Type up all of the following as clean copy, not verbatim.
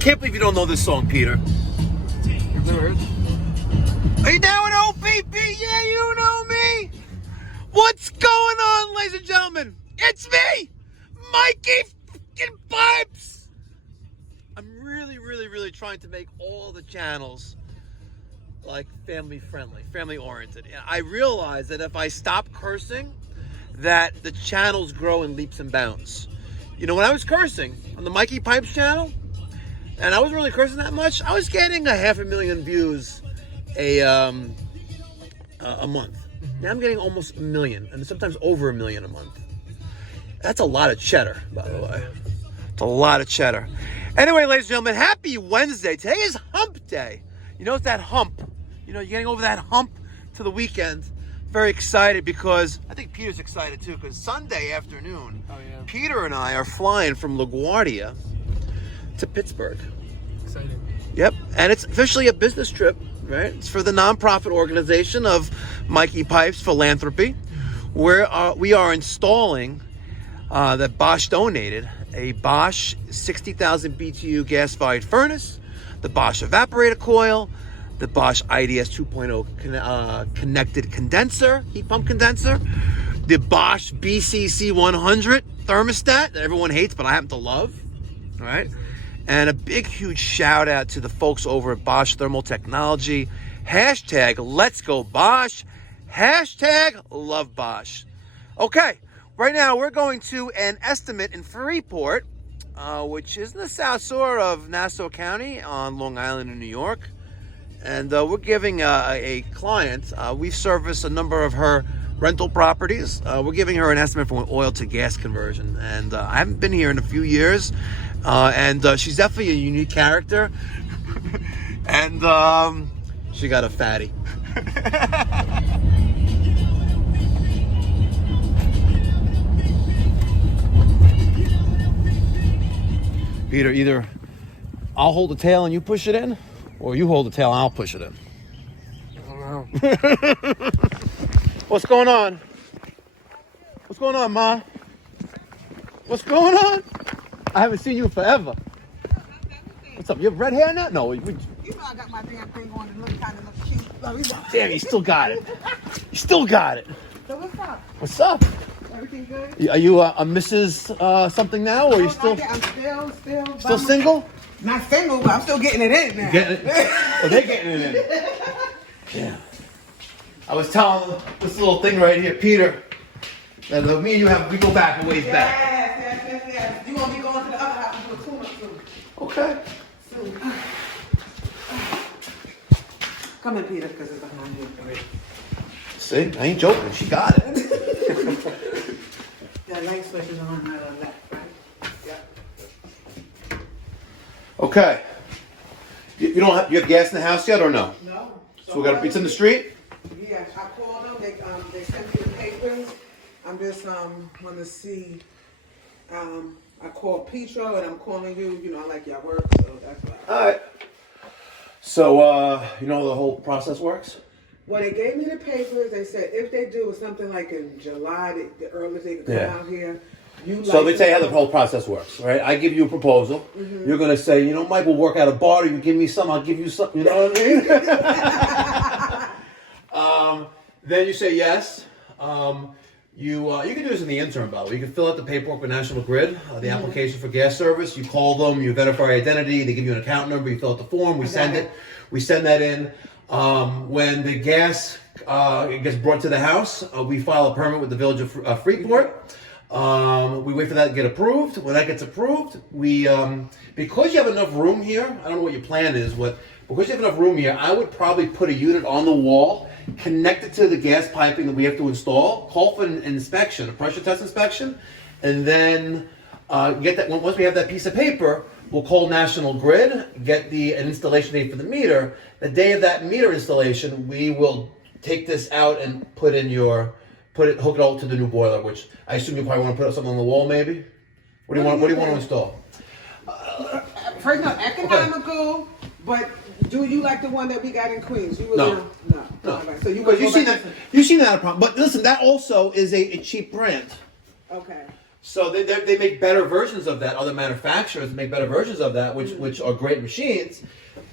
can't believe you don't know this song, Peter. You've never heard? Are you down with OPP? Yeah, you know me. What's going on, ladies and gentlemen? It's me, Mikey fucking Pipes. I'm really trying to make all the channels like family friendly, family oriented. And I realize that if I stop cursing, that the channels grow in leaps and bounds. You know, when I was cursing on the Mikey Pipes channel, and I wasn't really cursing that much, I was getting 500,000 views a month. Now I'm getting almost 1 million, and sometimes over 1 million a month. That's a lot of cheddar, by the way. It's a lot of cheddar. Anyway, ladies and gentlemen, happy Wednesday. Today is hump day. You know, it's that hump. You know, you're getting over that hump to the weekend. Very excited because, I think Peter's excited too, because Sunday afternoon, Peter and I are flying from LaGuardia to Pittsburgh. Exciting. Yep, and it's officially a business trip, right? It's for the nonprofit organization of Mikey Pipes Philanthropy, where we are installing that Bosch donated, a Bosch 60,000 BTU gas-fired furnace, the Bosch evaporator coil, the Bosch IDS 2.0 connected condenser, heat pump condenser, the Bosch BCC 100 thermostat that everyone hates, but I happen to love, all right? And a big, huge shout out to the folks over at Bosch Thermal Technology. Hashtag Let's Go Bosch. Hashtag Love Bosch. Okay, right now we're going to an estimate in Freeport, which is in the south shore of Nassau County on Long Island in New York. And we're giving a client, we service a number of her rental properties. We're giving her an estimate for an oil to gas conversion. And I haven't been here in a few years. And she's definitely a unique character. And she got a fatty. Peter, either I'll hold the tail and you push it in, or you hold the tail and I'll push it in. I don't know. What's going on? What's going on, Ma? What's going on? I haven't seen you forever. What's up? You have red hair now? No. You know I got my damn thing on to look kind of look cute. Damn, you still got it. You still got it. So what's up? What's up? Everything good? Are you a Mrs. Something now, or are you still I'm still single? Not single, but I'm still getting it in now. Getting it? Oh, they're getting it in. Yeah. I was telling this little thing right here, Peter, that me and you we go back a ways back. Yes. You gonna be going to the other house and do a tune-up soon. Okay. Soon. Come in, Peter, because it's behind you. See, I ain't joking. She got it. That light switch is on right or left, right? Yeah. Okay. You have gas in the house yet, or no? No. So it's in the street. Yeah, I called them. They sent me the papers. I'm just want to see. I called Petro and I'm calling you. You know, I like your work, so that's why. All right. So you know how the whole process works? Well, they gave me the papers. They said if they do something like in July, the earliest they could come out here. So let me tell you how the whole process works, right? I give you a proposal. Mm-hmm. You're going to say, you know, Mike, we'll work out a barter. You give me some, I'll give you some. You know what I mean? Then you say yes. You can do this in the interim, by the way. You can fill out the paperwork with National Grid, the application for gas service. You call them, you verify identity. They give you an account number. You fill out the form. We send it. We send that in. When the gas gets brought to the house, we file a permit with the Village of Freeport. We wait for that to get approved. When that gets approved, we because you have enough room here, I don't know what your plan is, but because you have enough room here, I would probably put a unit on the wall, connect it to the gas piping that we have to install, call for an inspection, a pressure test inspection, and then get that. Once we have that piece of paper, we'll call National Grid, get an installation date for the meter. The day of that meter installation, we will take this out and hook it all to the new boiler, which I assume you probably want to put something on the wall, maybe. What do you want to install? First, no, economical, but do you like the one that we got in Queens? You No. So You've seen that a problem. But listen, that also is a cheap brand. Okay. So they make better versions of that. Other manufacturers make better versions of that, which are great machines.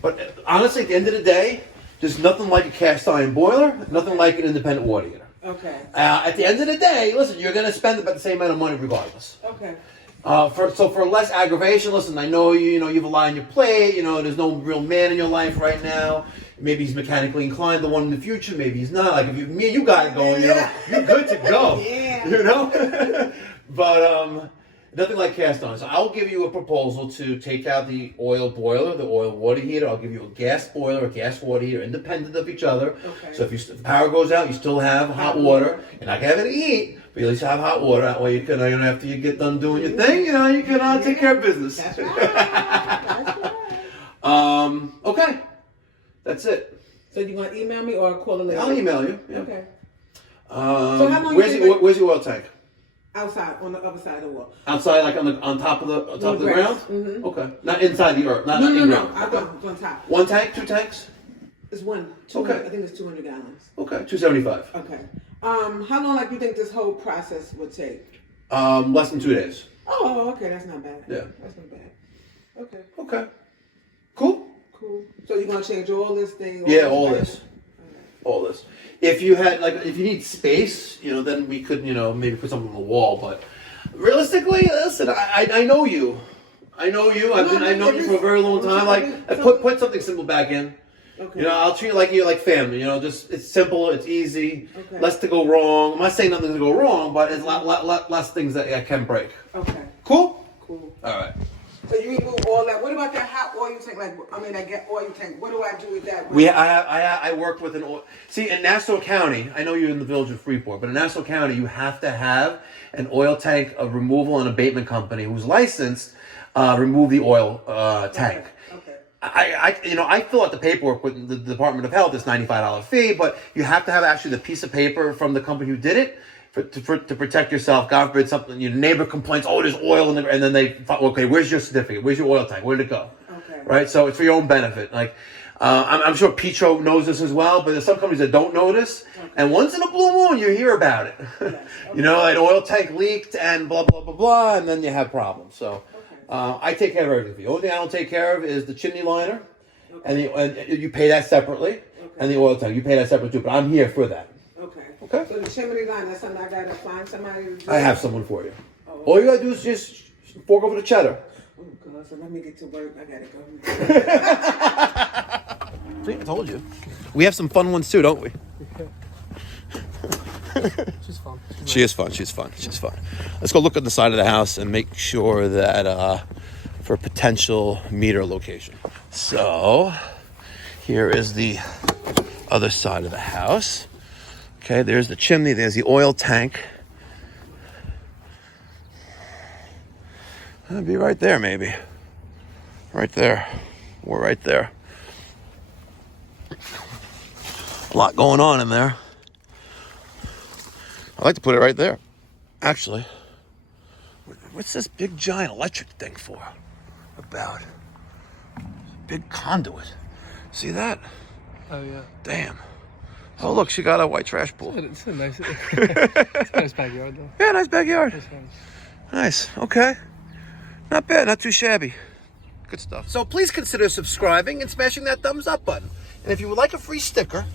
But honestly, at the end of the day, there's nothing like a cast iron boiler, nothing like an independent water heater. Okay. At the end of the day, listen, you're going to spend about the same amount of money regardless. Okay. For less aggravation, listen, I know you have a lot on your plate, there's no real man in your life right now. Maybe he's mechanically inclined, the one in the future, maybe he's not. Like, if me and you got it going, you're good to go. Yeah. But nothing like cast iron. So I'll give you a proposal to take out the oil boiler, the oil water heater. I'll give you a gas boiler, a gas water heater, independent of each other. Okay. So if the power goes out, you still have hot water. You're not gonna have any heat, but you at least have hot water. That way you can, after you get done doing your thing, you can take care of business. That's right. That's right. Okay. That's it. So you want to email me or call the lady? I'll email you. Yeah. Okay. So how long where's you think- your oil tank? Outside, on the other side of the wall. Outside, like on top of the ground? Mm-hmm. Okay. Not inside the earth. Not No. in ground. I go on top. One tank, two tanks? It's one. Okay. I think it's 200 gallons. Okay, 275. Okay. How long, you think this whole process would take? Less than 2 days. Oh, okay. That's not bad. Yeah. That's not bad. Okay. Okay. Cool. Cool. So you're gonna change all this thing? All this. All this. If you had, if you need space, then we could, maybe put something on the wall. But realistically, listen, I know you. I know you. I've known you for a very long time. I put something simple back in. Okay. I'll treat you like family. Just it's simple, it's easy, Okay. less to go wrong. I'm not saying nothing to go wrong, but it's a lot less things that can break. Okay. Cool. Cool. All right. So you remove all that. What about that hot oil tank? I get oil tank. What do I do with that? I work with an oil. See, in Nassau County, I know you're in the village of Freeport, but in Nassau County, you have to have an oil tank removal and abatement company who's licensed remove the oil tank. Okay. I fill out the paperwork with the Department of Health. It's $95 fee, but you have to have actually the piece of paper from the company who did it. To protect yourself, God forbid something, your neighbor complains, oh, there's oil in the, and then okay, where's your certificate? Where's your oil tank? Where'd it go? Okay. Right? So it's for your own benefit. I'm sure Petro knows this as well, but there's some companies that don't know this. Okay. And once in a blue moon, you hear about it. Yes. Okay. An oil tank leaked and blah, blah, blah, blah, and then you have problems. So I take care of everything. The only thing I don't take care of is the chimney liner, and you pay that separately, and the oil tank, you pay that separately too, but I'm here for that. Okay. So the chimney line, that's something I gotta find somebody to do? I have someone for you. Oh. All you gotta do is just fork over the cheddar. Oh God, so let me get to work. I gotta go. See, I told you. We have some fun ones too, don't we? She's fun. She is fun. She's fun. She's fun. Let's go look at the side of the house and make sure that for potential meter location. So here is the other side of the house. Okay, there's the chimney, there's the oil tank. That'd be right there, maybe. Right there. We're right there. A lot going on in there. I'd like to put it right there. Actually, what's this big giant electric thing for? About? Big conduit. See that? Oh, yeah. Damn. Oh, look, she got a white trash pool. It's a nice, it's a nice backyard, though. Yeah, nice backyard. It's nice. Nice. Okay. Not bad. Not too shabby. Good stuff. So please consider subscribing and smashing that thumbs up button. And if you would like a free sticker,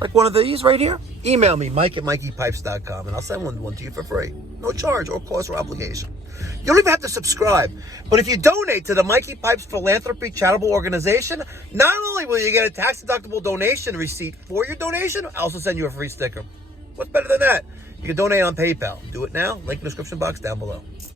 like one of these right here, email me, mike@mikeypipes.com, and I'll send one to you for free. No charge or cost or obligation. You don't even have to subscribe. But if you donate to the Mikey Pipes Philanthropy Charitable Organization, not only will you get a tax-deductible donation receipt for your donation, I'll also send you a free sticker. What's better than that? You can donate on PayPal. Do it now. Link in the description box down below.